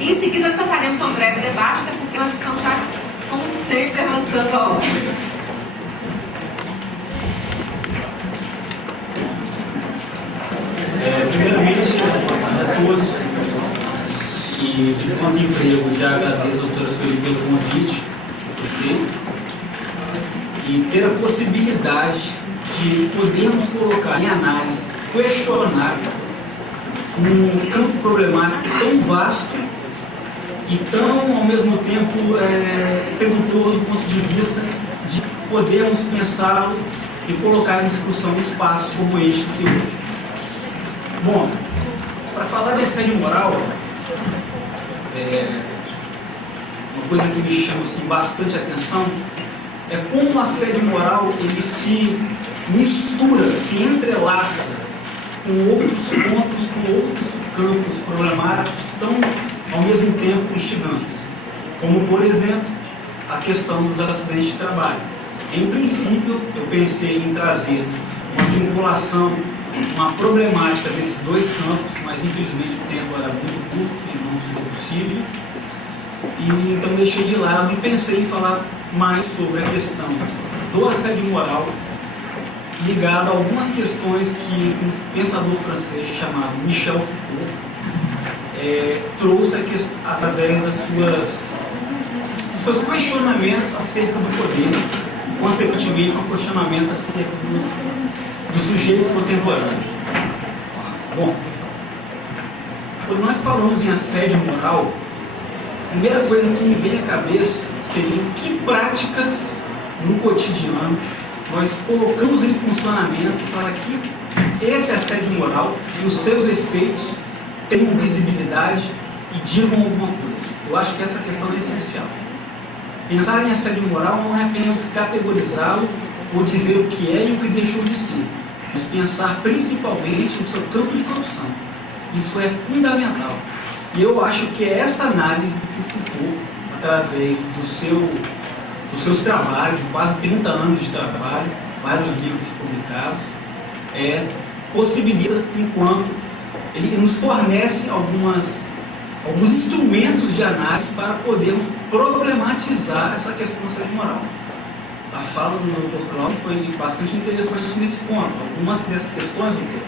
E em seguida nós passaremos a um breve debate, até porque nós estamos já, como sempre, avançando a hora. Primeiramente, a todos e de quanto emprego já agradeço a doutora Sueli pelo convite que foi feito e ter a possibilidade de podermos colocar em análise, questionar um campo problemático tão vasto e tão, ao mesmo tempo, sedutor do ponto de vista de podermos pensá-lo e colocar em discussão um espaço como este que hoje. Bom, para falar de assédio moral, uma coisa que me chama assim, bastante atenção é como o assédio moral ele se mistura, se entrelaça com outros pontos, com outros campos problemáticos tão, ao mesmo tempo, instigantes. Como, por exemplo, a questão dos acidentes de trabalho. Em princípio, eu pensei em trazer uma vinculação, uma problemática desses dois campos, mas infelizmente o tempo era muito curto e não seria possível. E então deixei de lado e pensei em falar mais sobre a questão do assédio moral ligado a algumas questões que um pensador francês chamado Michel Foucault trouxe através dos seus questionamentos acerca do poder, e, consequentemente, um questionamento acerca do sujeito contemporâneo. Bom, quando nós falamos em assédio moral, a primeira coisa que me vem à cabeça seria que práticas no cotidiano nós colocamos em funcionamento para que esse assédio moral e os seus efeitos tenham visibilidade e digam alguma coisa. Eu acho que essa questão é essencial. Pensar em assédio moral não é apenas categorizá-lo ou dizer o que é e o que deixou de ser, mas pensar principalmente no seu campo de produção. Isso é fundamental. E eu acho que é essa análise que o Foucault, através dos seus trabalhos, quase 30 anos de trabalho, vários livros publicados, possibilita enquanto ele nos fornece alguns instrumentos de análise para podermos problematizar essa questão da saúde moral. A fala do Dr. Cláudio foi bastante interessante nesse ponto. Algumas dessas questões, doutor,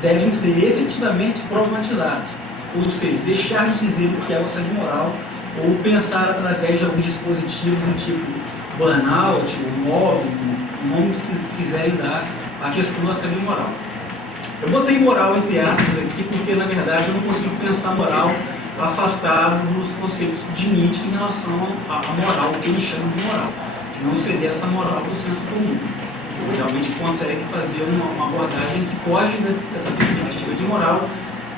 devem ser efetivamente problematizadas. Ou seja, deixar de dizer o que é o assédio moral ou pensar através de alguns dispositivos do tipo burnout, ou mobbing, o nome que quiserem dar à questão do assédio moral. Eu botei moral entre aspas aqui porque, na verdade, eu não consigo pensar moral afastado dos conceitos de Nietzsche em relação à moral, o que ele chama de moral, que não seria essa moral do senso comum. Ele realmente consegue fazer uma abordagem que foge dessa perspectiva de moral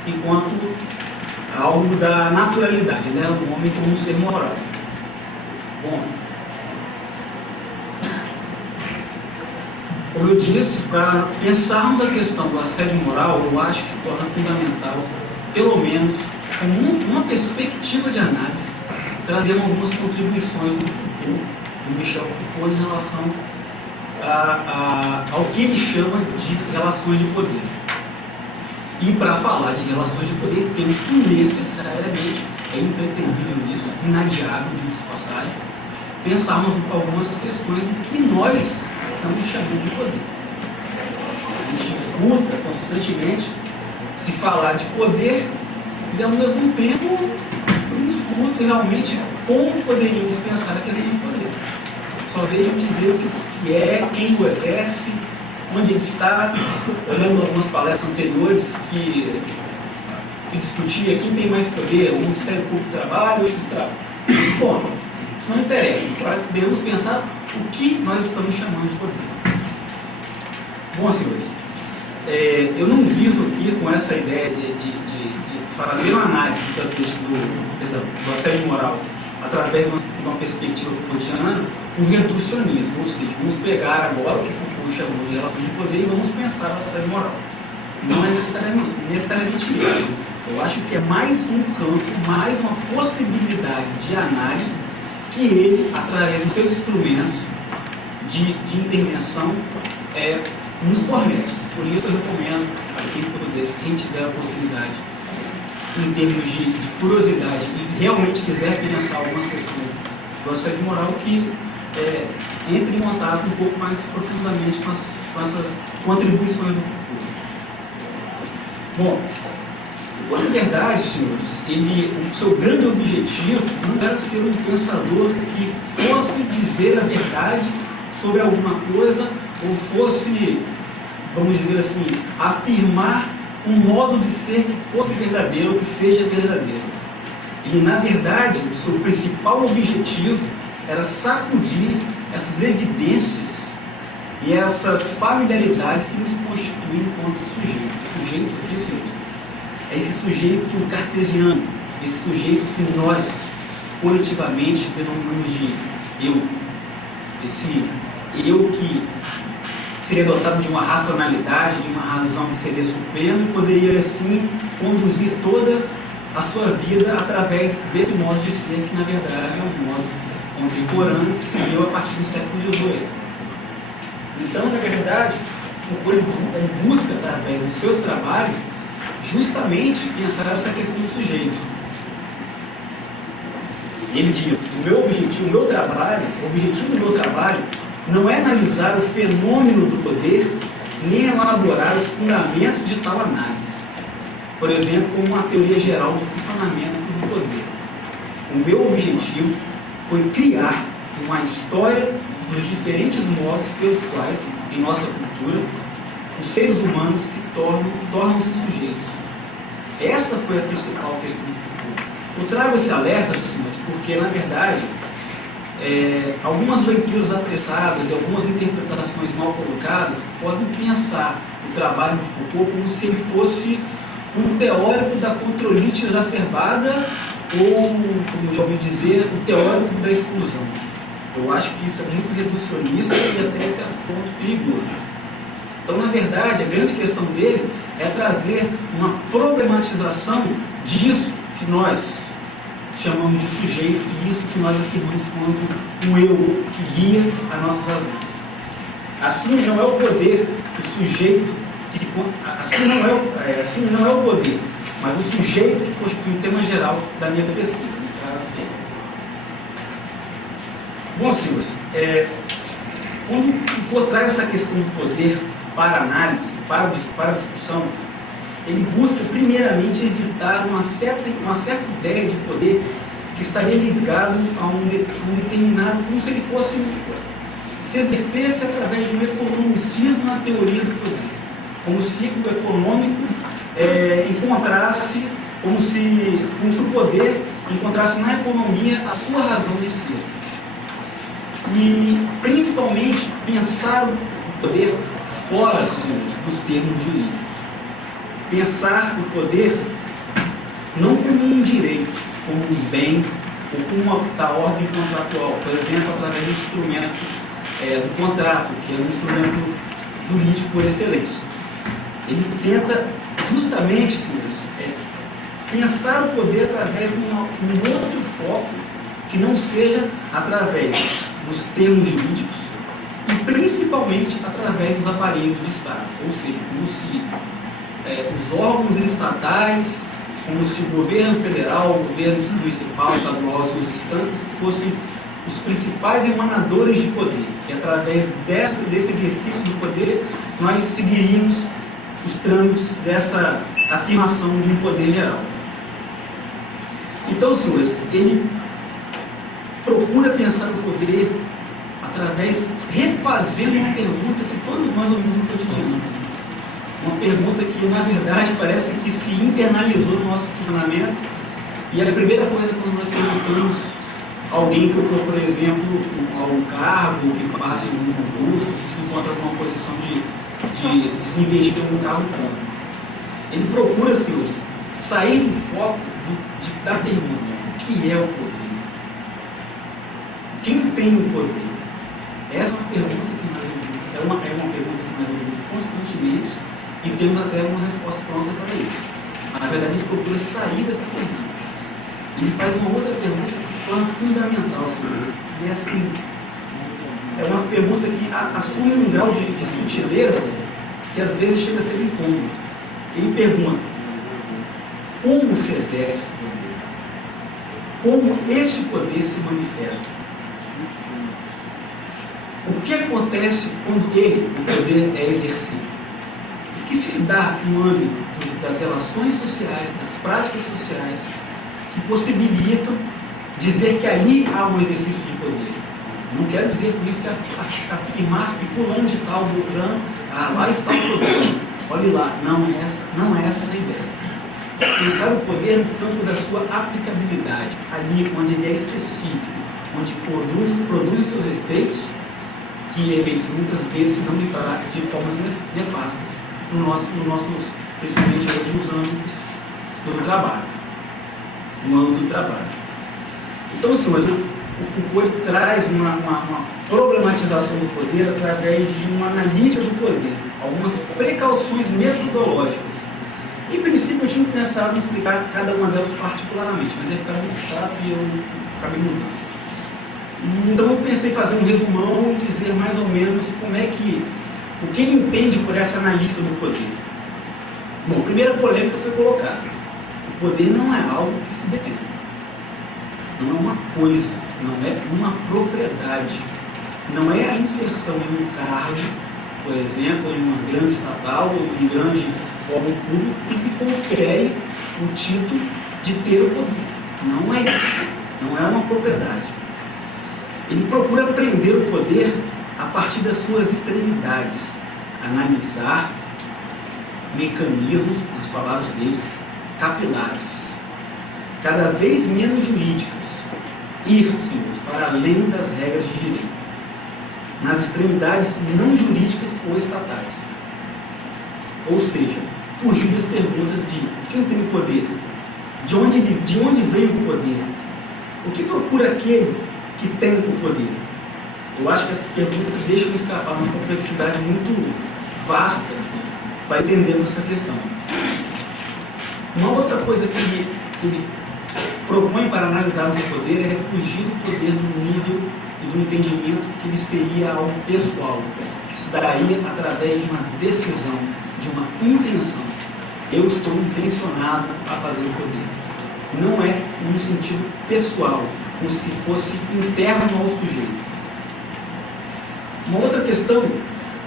enquanto algo da naturalidade, né? O homem como um ser moral. Bom, como eu disse, para pensarmos a questão do assédio moral, eu acho que se torna fundamental, pelo menos, com uma perspectiva de análise, trazer algumas contribuições do Foucault, do Michel Foucault, em relação ao que ele chama de relações de poder. E para falar de relações de poder, temos que necessariamente, é impreterível isso, inadiável de passagem, pensarmos em algumas questões do que nós estamos chamando de poder. A gente escuta constantemente se falar de poder e, ao mesmo tempo, não escuta realmente como poderíamos pensar a questão do poder. Só vejo dizer o que é, quem o exerce, onde ele está. Eu lembro de algumas palestras anteriores que se discutia quem tem mais poder, o Ministério Público do Trabalho ou o Justiça do Trabalho. Bom, isso não interessa. Agora devemos pensar o que nós estamos chamando de poder. Bom, senhores, eu não viso aqui com essa ideia de fazer uma análise do assédio moral através de uma perspectiva Foucaultiana, um reducionismo, ou seja, vamos pegar agora o que Foucault chamou de relações de poder e vamos pensar o assédio moral. Não é necessariamente isso. Eu acho que é mais um campo, mais uma possibilidade de análise que ele, através dos seus instrumentos de intervenção, nos fornece. Por isso eu recomendo a quem tiver a oportunidade em termos de curiosidade e realmente quiser pensar algumas questões do assédio moral, que entre em contato um pouco mais profundamente com essas contribuições do Foucault. Bom, Foucault, na verdade, senhores, o seu grande objetivo não era ser um pensador que fosse dizer a verdade sobre alguma coisa ou fosse, vamos dizer assim, afirmar um modo de ser que fosse verdadeiro ou que seja verdadeiro. E, na verdade, o seu principal objetivo era sacudir essas evidências e essas familiaridades que nos constituem enquanto sujeito. O sujeito aqui, senhores, é esse sujeito cartesiano, esse sujeito que nós coletivamente denominamos de eu. Esse eu que seria dotado de uma racionalidade, de uma razão que seria suprema e poderia, assim, conduzir toda a sua vida através desse modo de ser, que na verdade é um modo contemporâneo que se deu a partir do século XVIII. Então, na verdade, Foucault ele busca, através dos seus trabalhos, justamente pensar essa questão do sujeito. Ele diz: o objetivo do meu trabalho não é analisar o fenômeno do poder, nem elaborar os fundamentos de tal análise. Por exemplo, como uma teoria geral do funcionamento do poder. O meu objetivo foi criar uma história dos diferentes modos pelos quais, em nossa cultura, os seres humanos tornam-se sujeitos. Esta foi a principal questão do Foucault. Eu trago esse alerta, senhores, porque, na verdade, algumas leituras apressadas e algumas interpretações mal colocadas podem pensar o trabalho do Foucault como se ele fosse um teórico da controlite exacerbada ou, como já ouvi dizer, o teórico da exclusão. Eu acho que isso é muito reducionista e até certo ponto perigoso. Então, na verdade, a grande questão dele é trazer uma problematização disso que nós chamamos de sujeito e isso que nós afirmamos quanto um eu que guia as nossas razões. Assim não é o poder, o sujeito, assim não é o poder, mas o sujeito que constitui o tema geral da minha pesquisa, no caso dele. Bom, senhores, quando Foucault traz essa questão do poder para a análise, para a discussão, ele busca primeiramente evitar uma certa ideia de poder que estaria ligado a um determinado, como se ele fosse, se exercesse através de um economicismo na teoria do poder, como se o econômico encontrasse, como se o poder encontrasse na economia a sua razão de ser. E principalmente pensar o poder fora dos termos jurídicos. Pensar o poder não como um direito, como um bem, ou como uma ordem contratual, por exemplo, através do instrumento do contrato, que é um instrumento jurídico por excelência. Ele tenta justamente, senhores, pensar o poder através de um outro foco que não seja através dos termos jurídicos e principalmente através dos aparelhos de Estado, ou seja, como se os órgãos estatais, como se o governo federal, o governo municipal, estadual, as suas instâncias fossem os principais emanadores de poder, e através desse exercício do poder nós seguiríamos os trâmites dessa afirmação de um poder geral. Então, senhores, ele procura pensar o poder através, refazendo uma pergunta que todos nós ouvimos no cotidiano. Uma pergunta que, na verdade, parece que se internalizou no nosso funcionamento. E a primeira coisa quando nós perguntamos a alguém que ocupou, por exemplo, algum cargo, que passa em um concurso, que se encontra numa posição de se investir em um cargo público. Ele procura, senhores, sair do foco da pergunta: o que é o poder? Quem tem o poder? Essa é uma pergunta que nós ouvimos, é uma pergunta que nós ouvimos constantemente e temos até algumas respostas prontas para isso. Na verdade, ele procura sair dessa pergunta. Ele faz uma outra pergunta que se torna fundamental sobre isso. E é assim, é uma pergunta que assume um grau de sutileza que às vezes chega a ser incômodo. Ele pergunta: como se exerce o poder, como este poder se manifesta. O que acontece quando o poder é exercido? O que se dá no âmbito das relações sociais, das práticas sociais, que possibilitam dizer que ali há um exercício de poder? Não quero dizer com isso que afirmar que fulano de tal, Beltrano, lá está o poder, olhe lá. Não é essa a ideia. Pensar o poder no campo da sua aplicabilidade, ali onde ele é específico, onde produz seus efeitos, que efeitos muitas vezes se não de formas nefastas, principalmente hoje nos âmbitos do trabalho. No âmbito do trabalho. Então, assim, o Foucault traz uma problematização do poder através de uma analítica do poder, algumas precauções metodológicas. Em princípio, eu tinha pensado em explicar cada uma delas particularmente, mas ia ficar muito chato e eu acabei mudando. Então eu pensei em fazer um resumão e dizer mais ou menos o que ele entende por essa analítica do poder. Bom, a primeira polêmica foi colocada. O poder não é algo que se detém. Não é uma coisa, não é uma propriedade. Não é a inserção em um cargo, por exemplo, em uma grande estatal ou em um grande órgão público que lhe confere o título de ter o poder. Não é isso. Não é uma propriedade. Ele procura aprender o poder a partir das suas extremidades, analisar mecanismos, nas palavras deles, capilares, cada vez menos jurídicas, ir, senhores, para além das regras de direito, nas extremidades não jurídicas ou estatais. Ou seja, fugir das perguntas de quem tem o poder, de onde vem o poder, o que procura aquele que tem o poder. Eu acho que essas perguntas deixam escapar uma complexidade muito vasta para entender essa questão. Uma outra coisa que ele propõe para analisarmos o poder é fugir do poder do nível e do entendimento que ele seria algo pessoal, que se daria através de uma decisão, de uma intenção. Eu estou intencionado a fazer o poder. Não é num sentido pessoal, como se fosse interno ao sujeito. Uma outra questão,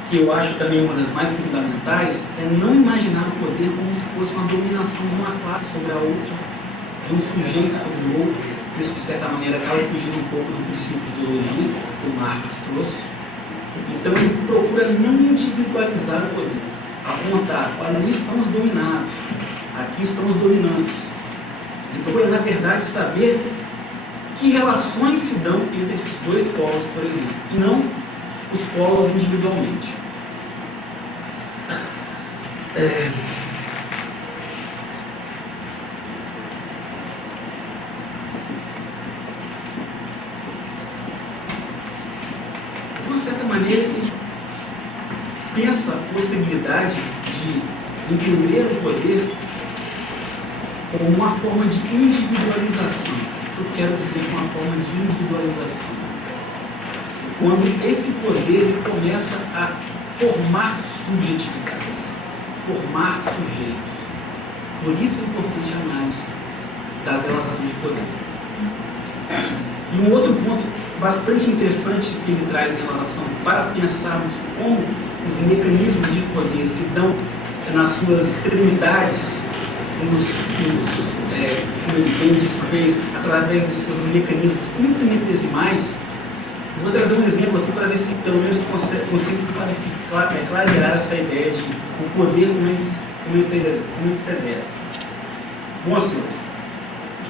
que eu acho também uma das mais fundamentais, é não imaginar o poder como se fosse uma dominação de uma classe sobre a outra, de um sujeito sobre o outro. Isso, de certa maneira, acaba fugindo um pouco do princípio de ideologia que o Marx trouxe. Então, ele procura não individualizar o poder, apontar, olha, ali estão os dominados, aqui estão os dominantes. Ele procura, na verdade, saber que relações se dão entre esses dois polos, por exemplo, e não os polos individualmente. De uma certa maneira, ele pensa a possibilidade de entender o poder como uma forma de individualização. O que eu quero dizer com uma forma de individualização? Quando esse poder começa a formar subjetividades, formar sujeitos. Por isso é importante a análise das relações de poder. E um outro ponto bastante interessante que ele traz em relação para pensarmos como os mecanismos de poder se dão nas suas extremidades, como ele bem disse uma vez, através dos seus mecanismos infinitesimais. Eu vou trazer um exemplo aqui para ver se pelo menos consigo clarear essa ideia de o poder como ele se exerce. Bom, senhores,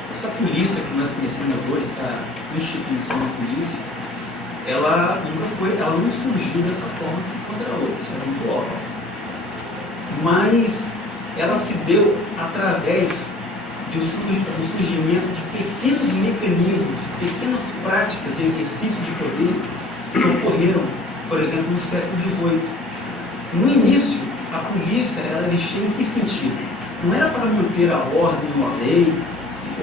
essa polícia que nós conhecemos hoje, essa instituição de polícia, ela não surgiu dessa forma que se encontra hoje, isso é muito óbvio. Mas ela se deu através do surgimento de pequenos mecanismos, pequenas práticas de exercício de poder que ocorreram, por exemplo, no século XVIII. No início, a polícia ela existia em que sentido? Não era para manter a ordem ou a lei,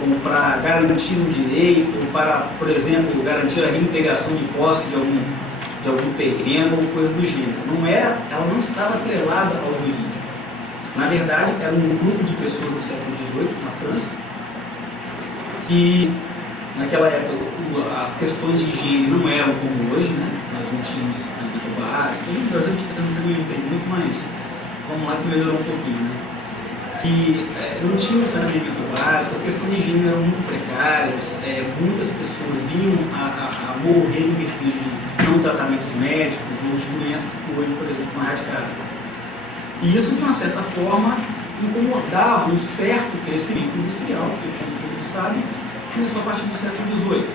ou para garantir um direito, ou para, por exemplo, garantir a reintegração de posse de algum terreno ou coisa do gênero. Ela não estava atrelada ao jurídico. Na verdade, era um grupo de pessoas do século XVIII, na França, que naquela época as questões de higiene não eram como hoje, né? Nós não tínhamos saneamento básico. Hoje no Brasil a gente também não tem muito, mas vamos lá que melhorou um pouquinho, né? Que não tinha saneamento básico, as questões de higiene eram muito precárias, muitas pessoas vinham a morrer em virtude de não tratamentos médicos ou de doenças que hoje, por exemplo, estão erradicadas. E isso, de uma certa forma, incomodava um certo crescimento industrial, que, como todos sabem, começou a partir do século XVIII.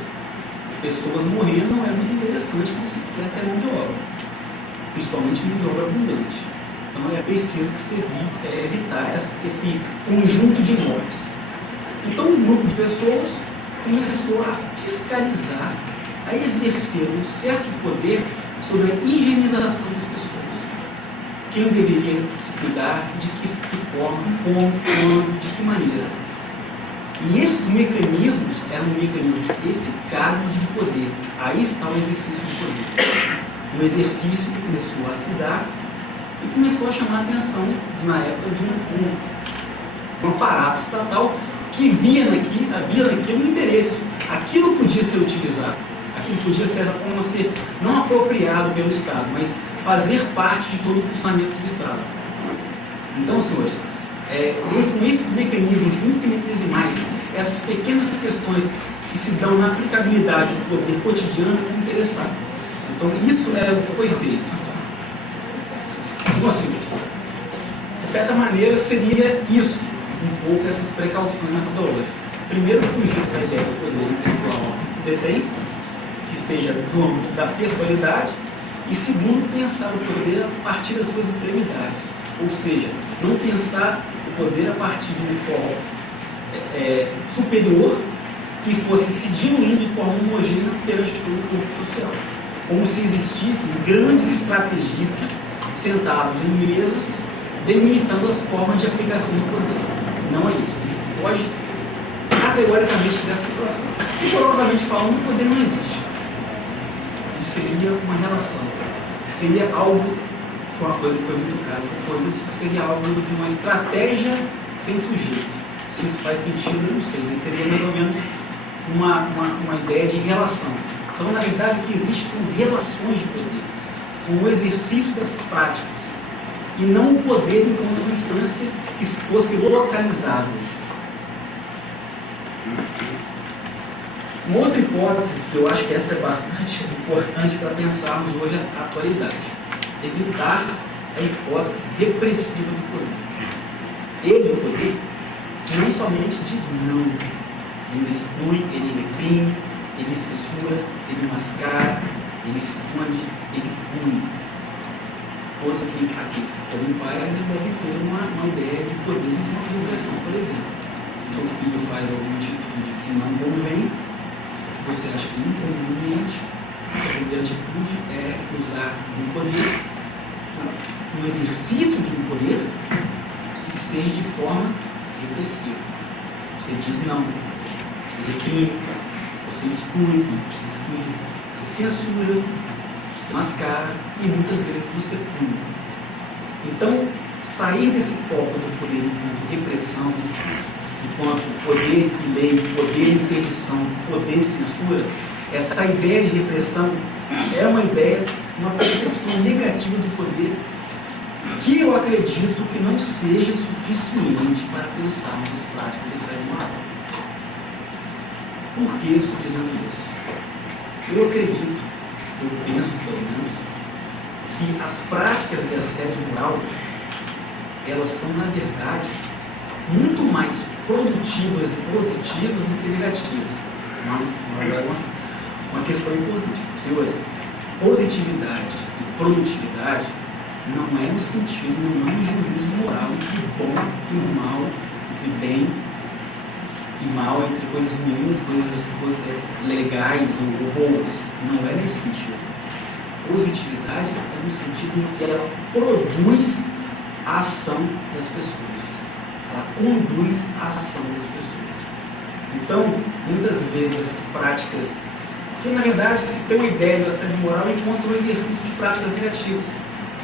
Pessoas morrendo não é muito interessante quando se quer ter mão de obra, principalmente mão de obra abundante. Então é preciso que se evitar esse conjunto de mortes. Então um grupo de pessoas começou a fiscalizar, a exercer um certo poder sobre a higienização das pessoas. Quem deveria se cuidar, de que forma, como, quando, de que maneira. E esses mecanismos eram mecanismos eficazes de poder. Aí está o exercício de poder. Um exercício que começou a se dar e começou a chamar a atenção, na época, de um aparato estatal que havia naquilo um interesse. Aquilo podia ser utilizado, aquilo podia, de certa forma, ser não apropriado pelo Estado, mas fazer parte de todo o funcionamento do Estado. Então, senhores, esses mecanismos infinitesimais, essas pequenas questões que se dão na aplicabilidade do poder cotidiano é interessante. Então, isso é o que foi feito. Então, assim, de certa maneira, seria isso, um pouco essas precauções metodológicas. Primeiro, fugir dessa ideia do poder intelectual que se detém, que seja do âmbito da pessoalidade, e segundo, pensar o poder a partir das suas extremidades, ou seja, não pensar o poder a partir de um fórum superior que fosse se diluindo de forma homogênea perante todo o corpo social, como se existissem grandes estrategistas sentados em mesas delimitando as formas de aplicação do poder. Não é isso, ele foge categoricamente dessa situação. Rigorosamente falando, o poder não existe. Ele seria uma relação, seria algo, foi uma coisa que foi muito cara, foi por isso que seria algo de uma estratégia sem sujeito. Se isso faz sentido, eu não sei, mas seria mais ou menos uma ideia de relação. Então, na verdade, o que existe são relações de poder, são o exercício dessas práticas, e não o poder enquanto uma instância que fosse localizável. Uma outra hipótese, que eu acho que essa é bastante importante para pensarmos hoje a atualidade, evitar a hipótese repressiva do poder. Ele, o poder, não somente diz não, ele exclui, ele reprime, ele censura, ele mascara, ele esconde, ele pune. Todos aqueles que forem pais devem ter uma ideia de poder e uma repressão, por exemplo. Seu filho faz alguma atitude que não convém, você acha que é inconveniente, a primeira atitude é usar de um poder, um exercício de um poder que seja de forma repressiva. Você diz não, você reprime, você exclui, você censura, você mascara e muitas vezes você pune. Então, sair desse foco do poder enquanto repressão, enquanto poder e lei, poder e interdição, poder e censura, essa ideia de repressão é uma ideia, uma percepção negativa do poder que eu acredito que não seja suficiente para pensarmos nas práticas de assédio moral. Por que eu estou dizendo isso? Eu acredito, eu penso pelo menos, que as práticas de assédio moral, elas são, na verdade, muito mais produtivas e positivas do que negativas. Uma questão importante. Senhores, positividade e produtividade não é no sentido, não é um juízo moral entre bom e mal, entre bem e mal, entre coisas ruins, coisas legais ou boas. Não é nesse sentido. Positividade é no sentido em que ela produz a ação das pessoas. Ela conduz a ação das pessoas. Então, muitas vezes essas práticas, porque na verdade se tem uma ideia de assédio moral enquanto um exercício de práticas negativas,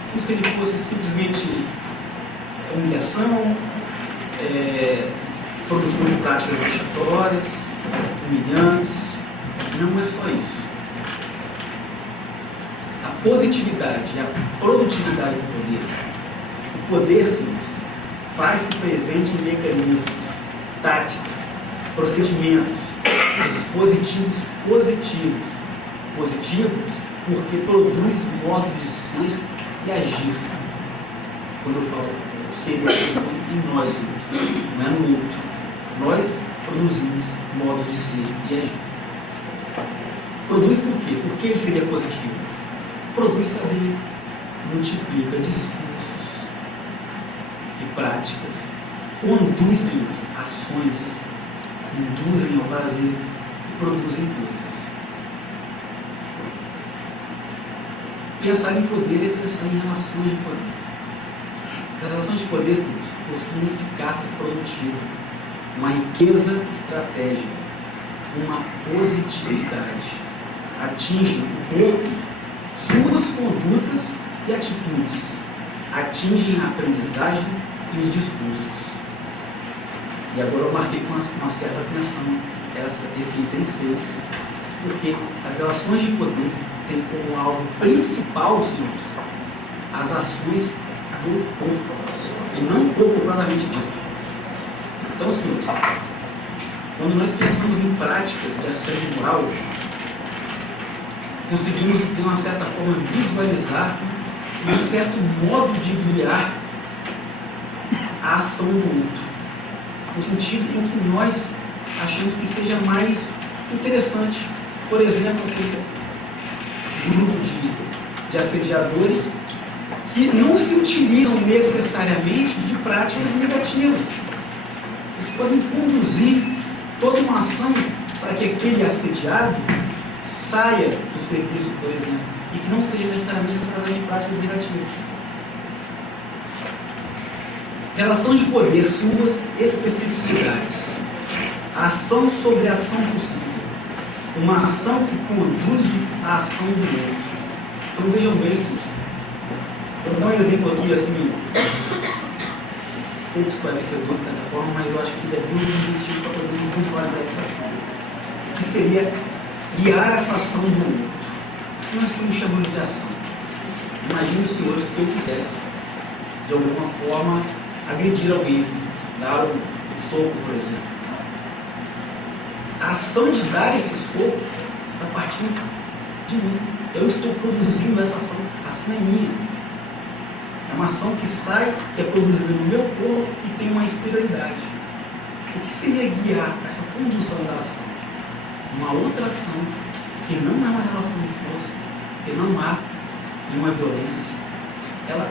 como se ele fosse simplesmente humilhação, produção de práticas vexatórias, humilhantes. Não é só isso. A positividade e a produtividade do poder. O poder, senhores, faz-se presente em mecanismos, táticas, procedimentos, dispositivos positivos. Positivos porque produz modo de ser e agir. Quando eu falo ser, eu estou em nós, senhores, não é no outro. Nós produzimos modos de ser e agir. Produz por quê? Por que ele seria positivo? Produz saber, multiplica discursos e práticas, conduz, senhores, ações, induzem ao prazer e produzem coisas. Pensar em poder é pensar em relações de poder. As relações de poder, senhores, possuem eficácia produtiva, uma riqueza estratégica, uma positividade. Atingem o corpo, suas condutas e atitudes. Atingem a aprendizagem e os discursos. E agora eu marquei com uma certa atenção esse item 6, porque as relações de poder têm como alvo principal, senhores, as ações do corpo, e não o corpo propriamente dito. Então, senhores, quando nós pensamos em práticas de assédio moral, conseguimos, de uma certa forma, visualizar um certo modo de guiar a ação do outro, no sentido em que nós achamos que seja mais interessante. Por exemplo, aquele grupo de assediadores que não se utilizam necessariamente de práticas negativas. Eles podem conduzir toda uma ação para que aquele assediado saia do serviço, por exemplo, e que não seja necessariamente através de práticas negativas. Relação de poder, suas especificidades. Ação sobre a ação possível. Uma ação que conduz a ação do outro. Então vejam bem, senhores. Vou dar um exemplo aqui, assim, pouco esclarecedor de certa forma, mas eu acho que ele é bem objetivo para poder visualizar essa ação. O que seria guiar essa ação do outro? O que nós estamos chamando de ação? Imagine, senhores, que eu quisesse, de alguma forma, agredir alguém, dar um soco, por exemplo. A ação de dar esse soco está partindo de mim. Eu estou produzindo essa ação. A ação é minha. É uma ação que sai, que é produzida no meu corpo e tem uma exterioridade. O que seria guiar essa condução da ação? Uma outra ação que não é uma relação de força, que não há nenhuma violência. Ela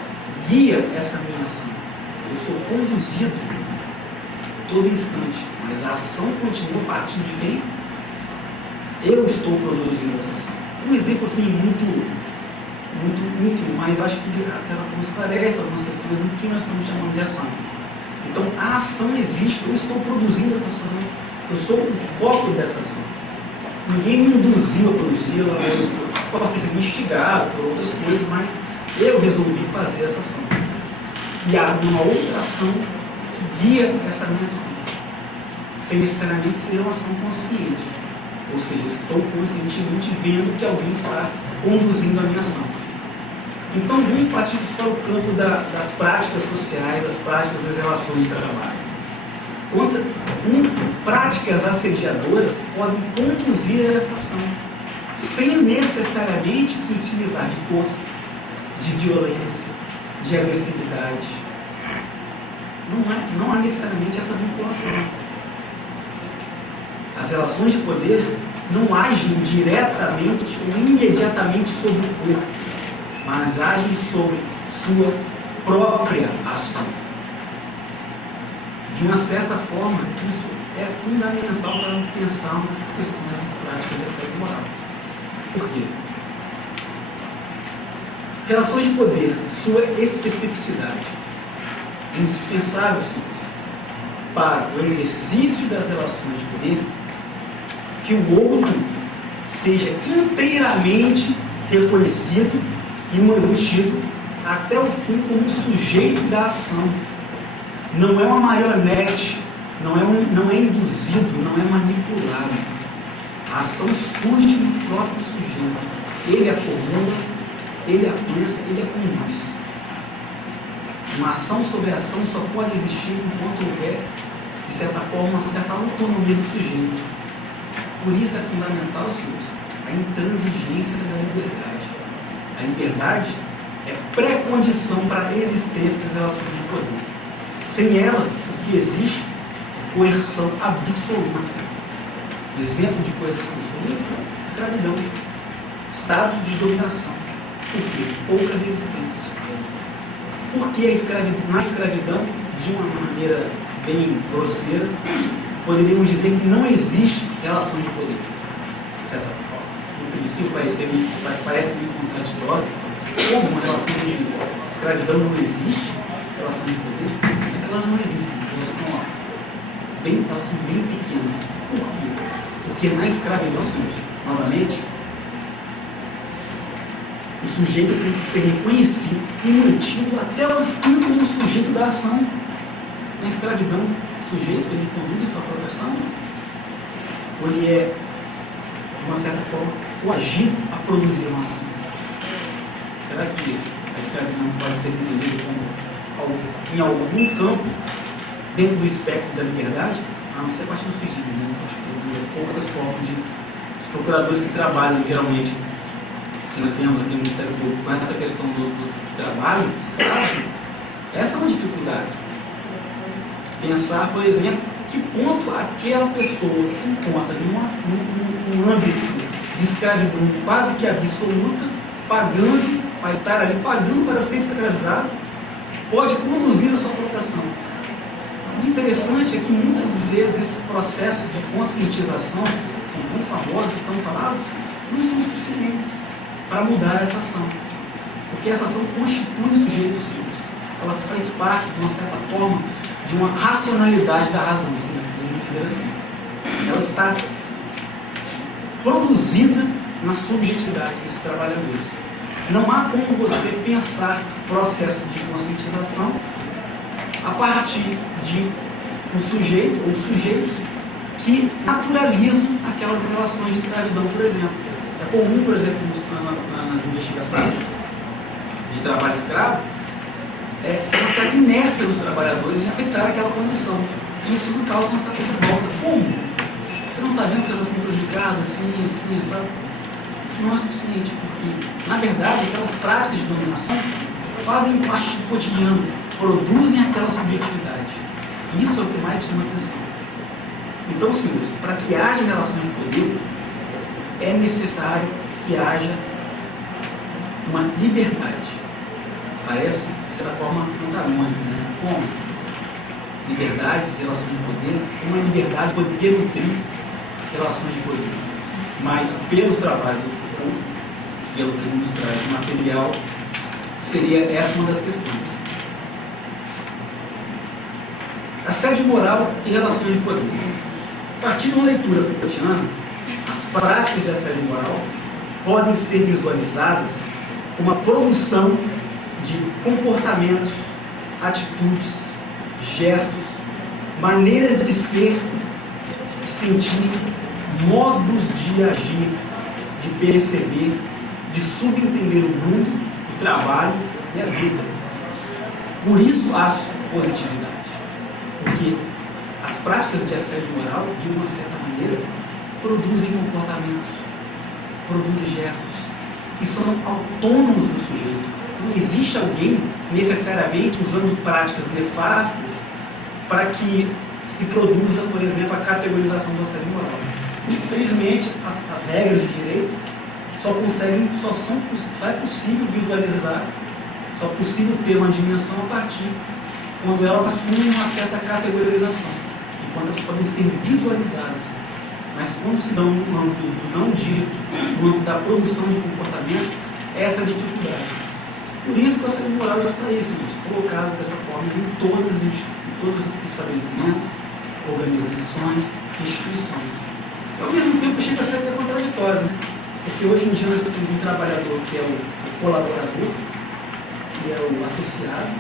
guia essa minha ação. Eu sou conduzido todo instante, mas a ação continua partindo de quem? Eu estou produzindo essa ação. Um exemplo assim muito ínfimo, mas acho que de certa forma esclarece algumas questões do que nós estamos chamando de ação. Então a ação existe, eu estou produzindo essa ação, eu sou o foco dessa ação. Ninguém me induziu a produzi-la, eu posso ter sido instigado por outras coisas, mas eu resolvi fazer essa ação. E há uma outra ação que guia essa minha ação, sem necessariamente ser uma ação consciente. Ou seja, eu estou conscientemente vendo que alguém está conduzindo a minha ação. Então, vamos partir isso para o campo das práticas sociais, das práticas das relações de trabalho. Práticas assediadoras podem conduzir a essa ação, sem necessariamente se utilizar de força, de violência, de agressividade. Não há necessariamente essa vinculação. As relações de poder não agem diretamente ou imediatamente sobre o corpo, mas agem sobre sua própria ação. De uma certa forma, isso é fundamental para pensarmos essas questões das práticas de assédio moral. Por quê? Relações de poder, sua especificidade. É indispensável, senhores, para o exercício das relações de poder, que o outro seja inteiramente reconhecido e mantido até o fim como sujeito da ação, não é uma marionete, não é induzido, não é manipulado. A ação surge no próprio sujeito. Ele a formula, ele a pensa, ele a conduz. Uma ação sobre a ação só pode existir enquanto houver, de certa forma, uma certa autonomia do sujeito. Por isso é fundamental, senhores, a intransigência da liberdade. A liberdade é pré-condição para a existência das relações de poder. Sem ela, o que existe é coerção absoluta. Exemplo de coerção absoluta: escravidão, status de dominação. Por quê? Pouca resistência. Por que na escravidão, de uma maneira bem grosseira, poderíamos dizer que não existe relação de poder? De certa forma, no princípio parece meio contraditório. Como uma relação de escravidão não existe relação de poder? É que elas não existem, porque elas são bem pequenas. Por quê? Porque na escravidão, senhores, novamente, o sujeito tem que ser reconhecido e mantido até o fim como sujeito da ação. Na escravidão, o sujeito ele conduz a sua própria ação, ou ele é, de uma certa forma, coagido a produzir uma ação. Será que a escravidão pode ser entendida como, em algum campo, dentro do espectro da liberdade? A não ser a partir do suicídio, né? Acho que tem poucas formas de... Os procuradores que trabalham, geralmente, que nós temos aqui no Ministério Público, com essa questão do trabalho escravo, essa é uma dificuldade. Pensar, por exemplo, que ponto aquela pessoa que se encontra num âmbito de escravidão quase que absoluta, pagando para estar ali, pagando para ser escravizado, pode conduzir a sua própria ação. O interessante é que muitas vezes esses processos de conscientização, que são tão famosos, tão falados, não são suficientes para mudar essa ação. Porque essa ação constitui o sujeito simples. Ela faz parte, de uma certa forma, de uma racionalidade da razão, se podemos dizer assim. Ela está produzida na subjetividade desses trabalhadores. Não há como você pensar processo de conscientização a partir de um sujeito ou sujeitos que naturalizam aquelas relações de escravidão, por exemplo. É comum, por exemplo, nas investigações de trabalho escravo, uma certa inércia dos trabalhadores em aceitar aquela condição. Isso não causa uma certa revolta. Como? Você não sabendo que você está sendo prejudicado, assim, sabe? Isso não é suficiente, porque, na verdade, aquelas práticas de dominação fazem parte do cotidiano, produzem aquela subjetividade. Isso é o que mais chama atenção. Então, senhores, para que haja relação de poder, é necessário que haja uma liberdade. Parece, de certa forma, antagônico, né? Como? Liberdades, relações de poder, uma liberdade poder nutrir relações de poder. Mas, pelos trabalhos do Foucault, pelo que nos traz de material, seria essa uma das questões. Assédio moral e relações de poder. A partir de uma leitura Foucaultiana, as práticas de assédio moral podem ser visualizadas como a produção de comportamentos, atitudes, gestos, maneiras de ser, de sentir, modos de agir, de perceber, de subentender o mundo, o trabalho e a vida. Por isso há positividade. Porque as práticas de assédio moral, de uma certa maneira, produzem comportamentos, produzem gestos que são autônomos do sujeito. Não existe alguém necessariamente usando práticas nefastas para que se produza, por exemplo, a categorização do assédio moral. Infelizmente, as regras de direito só é possível visualizar, só é possível ter uma dimensão a partir quando elas assumem uma certa categorização, enquanto elas podem ser visualizadas. Mas quando se dão no âmbito do não dito, no âmbito da produção de comportamentos, essa é a dificuldade. Por isso que o assédio moral já está aí, colocado dessa forma em todos os estabelecimentos, organizações, instituições. Ao mesmo tempo, chega a ser até contraditório, né? Porque hoje em dia nós temos um trabalhador que é o colaborador, que é o associado,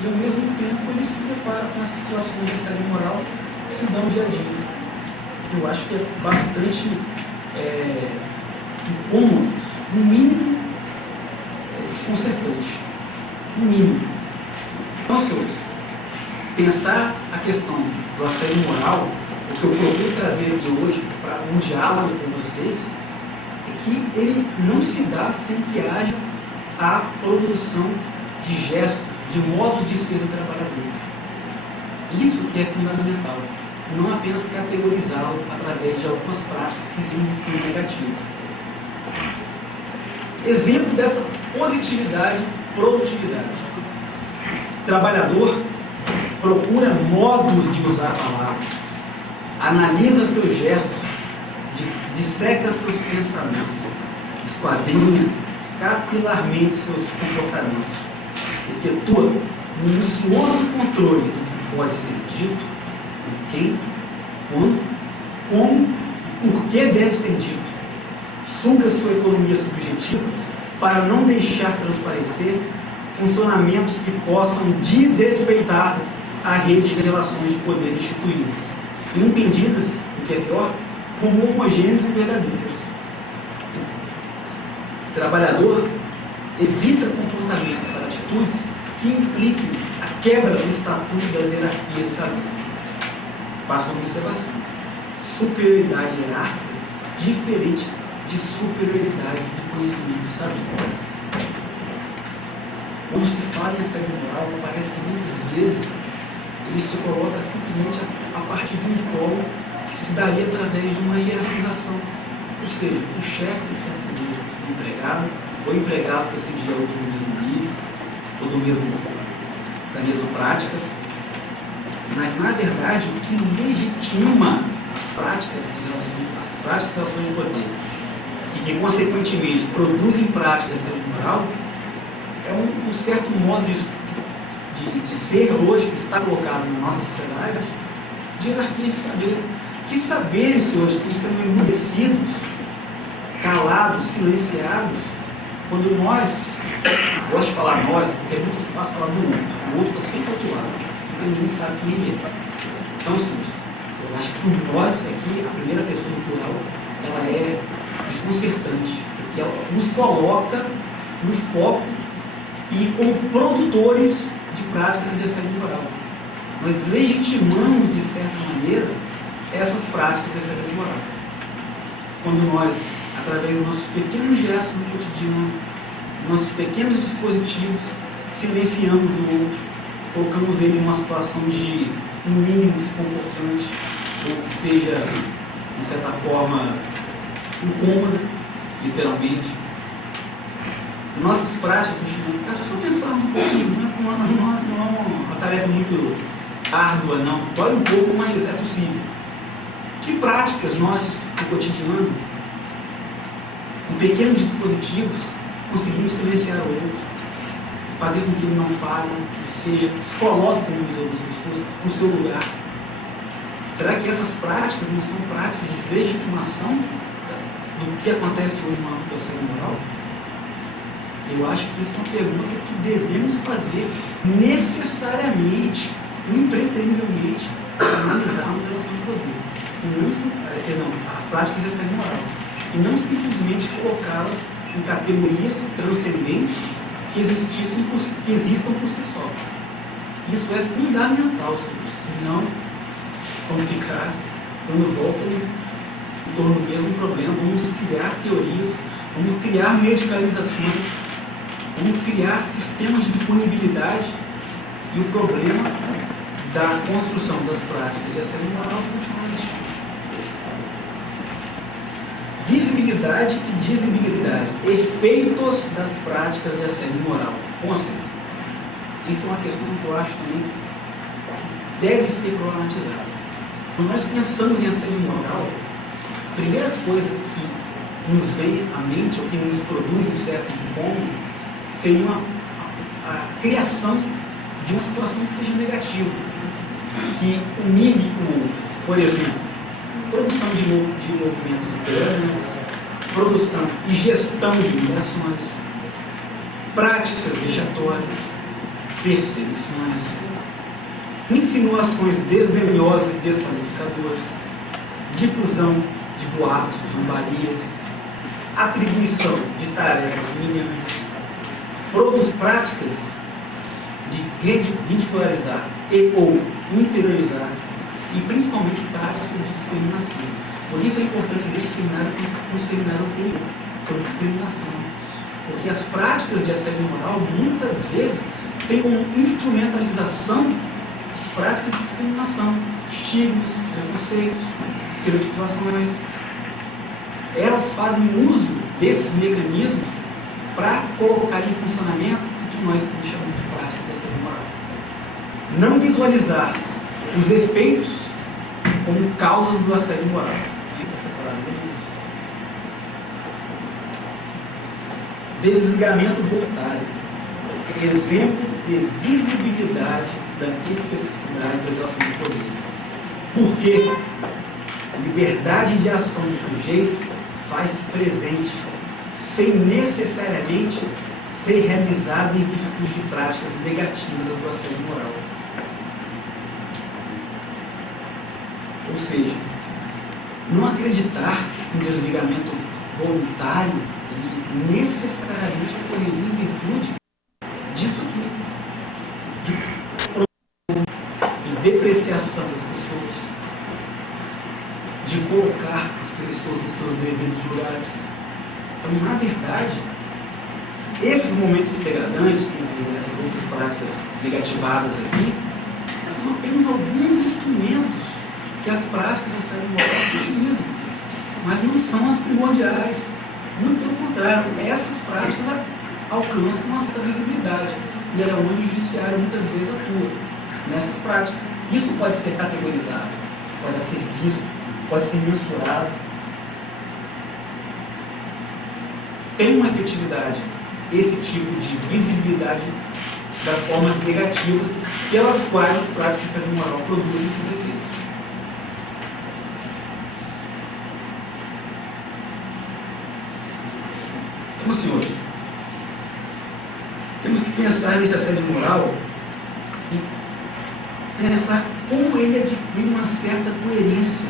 e ao mesmo tempo ele se depara com as situações de assédio moral que se dão dia a dia. Eu acho que é bastante incômodo, no mínimo desconcertante, no mínimo. Então, senhores, pensar a questão do assédio moral, o que eu procuro trazer aqui hoje para um diálogo com vocês, é que ele não se dá sem que haja a produção de gestos, de modos de ser do trabalhador. Isso que é fundamental, não apenas categorizá-lo através de algumas práticas que se sentem negativas. Exemplo dessa positividade, produtividade. Trabalhador procura modos de usar a palavra, analisa seus gestos, disseca seus pensamentos, esquadrinha capilarmente seus comportamentos, efetua minucioso controle do que pode ser dito, com quem, quando, como e por que deve ser dito, suga sua economia subjetiva para não deixar transparecer funcionamentos que possam desrespeitar a rede de relações de poder instituídas, entendidas, o que é pior, como homogêneas e verdadeiras. O trabalhador evita comportamentos, atitudes que impliquem a quebra do estatuto das hierarquias de saber. Faça uma observação. Superioridade hierárquica diferente de superioridade de conhecimento e saber. Quando se fala em assédio moral, parece que muitas vezes ele se coloca simplesmente a partir de um polo que se daria através de uma hierarquização. Ou seja, o chefe que assedia o empregado, ou o empregado que assedia outro do mesmo nível, ou da mesma prática. Mas, na verdade, o que legitima as práticas de relações de poder e que, consequentemente, produzem práticas de assédio moral é um certo modo de ser hoje que está colocado na nossa sociedade de hierarquia de saber. Que saberes, senhores, estão sendo emudecidos, calados, silenciados, quando nós, gosto de falar nós, porque é muito fácil falar do outro. O outro está sempre ao outro lado, porque ninguém sabe quem ele é. Então, senhores, eu acho que o nós aqui, a primeira pessoa no plural, ela é desconcertante, porque ela nos coloca no foco e como produtores de práticas de assédio moral. Nós legitimamos, de certa maneira, essas práticas de assédio moral. Quando nós, através dos nossos pequenos gestos no cotidiano, nossos pequenos dispositivos, silenciamos o outro, colocamos ele em uma situação de um mínimo desconfortante, ou que seja, de certa forma, incômoda, literalmente. Nossas práticas, é só pensarmos um pouquinho, não é uma tarefa muito árdua, não, dói um pouco, mas é possível. Que práticas nós, no cotidiano, com pequenos dispositivos, conseguimos silenciar o outro, fazer com que ele não fale, que ele se coloque como líder das pessoas no seu lugar? Será que essas práticas não são práticas de legitimação do que acontece hoje no âmbito do assédio moral? Eu acho que isso é uma pergunta que devemos fazer necessariamente, impreterivelmente, para analisarmos a relação de poder. As práticas de assédio moral. E não simplesmente colocá-las em categorias transcendentes que existam por si só. Isso é fundamental, senhores. Senão, vamos ficar dando volta em torno do mesmo problema, vamos criar teorias, vamos criar medicalizações, vamos criar sistemas de punibilidade, e o problema da construção das práticas de assédio moral continua existindo. Visibilidade e visibilidade, efeitos das práticas de assédio moral. Conceito. Isso é uma questão que eu acho também que deve ser problematizada. Quando nós pensamos em assédio moral, a primeira coisa que nos vem à mente, ou que nos produz um certo incômodo, seria a criação de uma situação que seja negativa, que humilhe o outro. Por exemplo, produção de movimentos de programas, produção e gestão de humilhações, práticas vexatórias, perseguições, insinuações desdenhosas e desqualificadoras, difusão de boatos, zombarias, atribuição de tarefas humilhantes, produz práticas de ridicularizar e ou inferiorizar e principalmente práticas de discriminação. Por isso a importância desse seminário com o seminário anterior sobre discriminação. Porque as práticas de assédio moral muitas vezes têm como instrumentalização as práticas de discriminação, estigmas, preconceitos, estereotipizações. Elas fazem uso desses mecanismos para colocar em funcionamento o que nós chamamos de prática de assédio moral. Não visualizar os efeitos como causas do assédio moral. Desligamento voluntário, exemplo de visibilidade da especificidade das relações de poder. Porque a liberdade de ação do sujeito faz presente, sem necessariamente ser realizada em virtude de práticas negativas do assédio moral. Ou seja, não acreditar que um desligamento voluntário ele necessariamente ocorreria em virtude disso aqui, de depreciação das pessoas, de colocar as pessoas nos seus devidos lugares. Então, na verdade, esses momentos degradantes, entre essas outras práticas negativadas aqui, são apenas alguns instrumentos que as práticas da assédio moral utilizam, mas não são as primordiais. Muito pelo contrário, essas práticas alcançam uma certa visibilidade e é onde o judiciário muitas vezes atua, nessas práticas. Isso pode ser categorizado, pode ser visto, pode ser mensurado. Tem uma efetividade esse tipo de visibilidade das formas negativas pelas quais as práticas de assédio moral produzem seus efeitos. Então, senhores, temos que pensar nesse assédio moral e pensar como ele adquire uma certa coerência.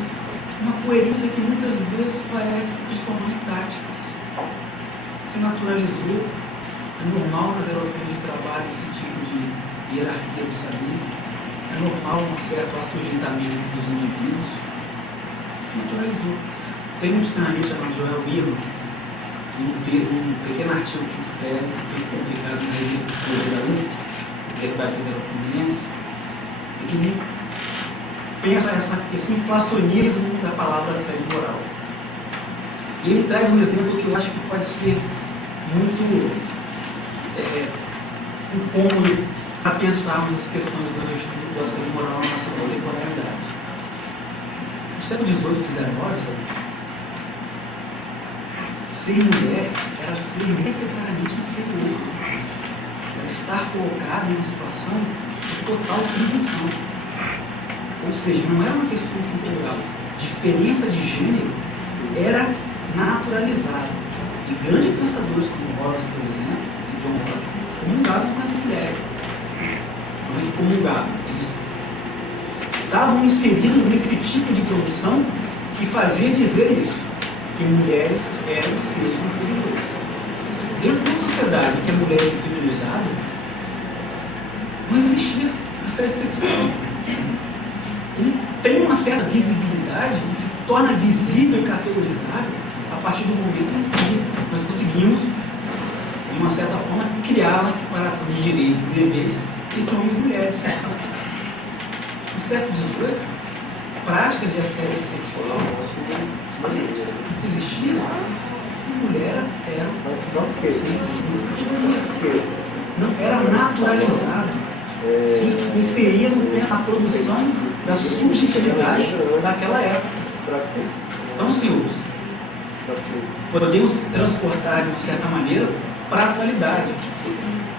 Uma coerência que muitas vezes parece transformar em táticas. Se naturalizou, é normal nas relações de trabalho esse tipo de hierarquia do saber, é normal um certo assujeitamento dos indivíduos. Se naturalizou. Tem um psicanalista chamado Joel Mirro, um pequeno artigo que escreve, foi publicado na revista Psicologia da UF, Universidade Federal Fluminense, e que ele pensa esse inflacionismo da palavra assédio moral. E ele traz um exemplo que eu acho que pode ser muito incômodo para pensarmos as questões do assédio moral na nossa contemporaneidade. No século XVIII e XIX, ser mulher era ser necessariamente inferior, era estar colocada em uma situação de total submissão. Ou seja, não era uma questão cultural. Diferença de gênero era naturalizada. E grandes pensadores como Hobbes, por exemplo, e John Locke, comungavam com essa ideia. Como é que comungavam? Eles estavam inseridos nesse tipo de produção que fazia dizer isso, que mulheres eram seres inferiores. Dentro de uma sociedade que a mulher é inferiorizada, não existia assédio sexual. Ele tem uma certa visibilidade e se torna visível e categorizável a partir do momento em que nós conseguimos, de uma certa forma, criar uma equiparação de direitos e deveres entre homens e mulheres. No século XVIII, práticas de assédio sexual que existiam, a mulher era segunda categoria. Não era naturalizado, se inseria na produção da subjetividade daquela época. Então, senhores, podemos transportar de uma certa maneira para a atualidade.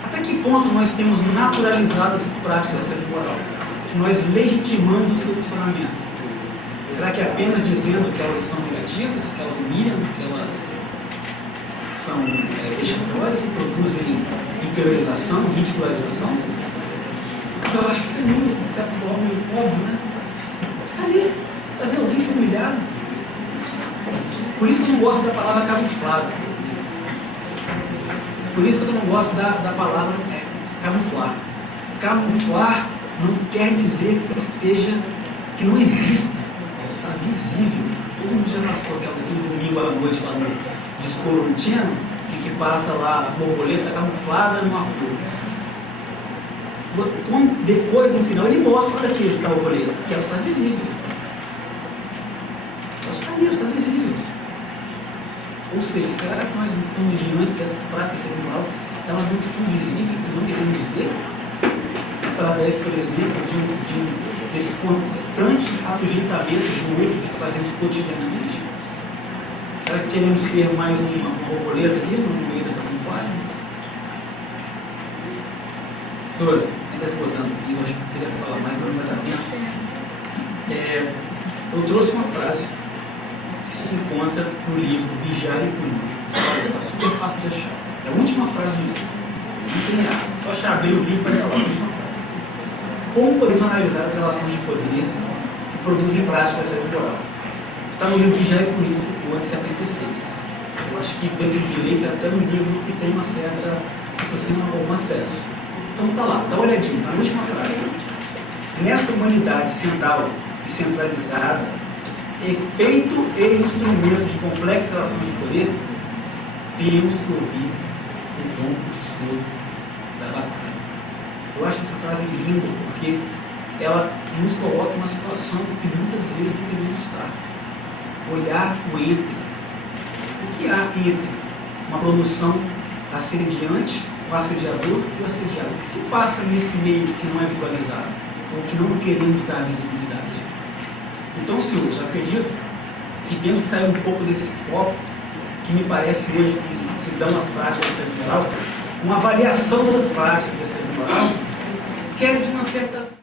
Até que ponto nós temos naturalizado essas práticas de assédio moral? Que nós legitimamos o seu funcionamento? Será que apenas dizendo que elas são negativas, que elas humilham, que elas são vexatórias, produzem inferiorização, ridicularização? eu acho que isso é meio, de certo modo, meio óbvio, né? Você está ali, você está vendo alguém ser humilhado. Por isso que eu não gosto da palavra camuflado. Por isso que eu não gosto da palavra camuflar. Camuflar não quer dizer que não exista. Está visível. Todo mundo já passou aquele domingo à noite lá no Disco Routino, e que passa lá a borboleta camuflada numa flor. Depois, no final, ele mostra, olha aqui onde está a borboleta. E ela está visível. Ela está ali, ela está visível. Ou seja, será que nós, no fundo, diante dessas práticas cerebrais, elas não estão visíveis e não queremos ver? Através, por exemplo, desses constantes ajeitamentos do outro que fazemos cotidianamente? Será que queremos ser mais uma borboleta ali no meio da camuflagem? Senhores, está esgotando aqui, eu acho que eu queria falar mais, mas não vai dar tempo. Eu trouxe uma frase que se encontra no livro Vigiar e Punir. Está super fácil de achar. É a última frase do livro. Não tem nada. Só achar, abrir o livro vai estar lá a última frase. Como podemos analisar as relações de poder que produzem práticas cerebral? Está no livro Vigiar e Punir, do Foucault, de 76. Eu acho que dentro do direito é até um livro que tem uma certa... as pessoas têm algum acesso. Então está lá, dá uma olhadinha, a última frase. Nesta humanidade central e centralizada, efeito e instrumento de complexas relações de poder, temos que ouvir o ronco surdo da batalha. Eu acho essa frase linda porque ela nos coloca em uma situação que muitas vezes não queremos estar. Olhar o entre. O que há entre uma produção assediante, o assediador e o assediado? O que se passa nesse meio que não é visualizado, ou que não queremos dar visibilidade? Então, senhores, eu acredito que temos que sair um pouco desse foco que me parece hoje que se dão as práticas de assédio moral, uma avaliação das práticas de assédio moral, que é de uma certa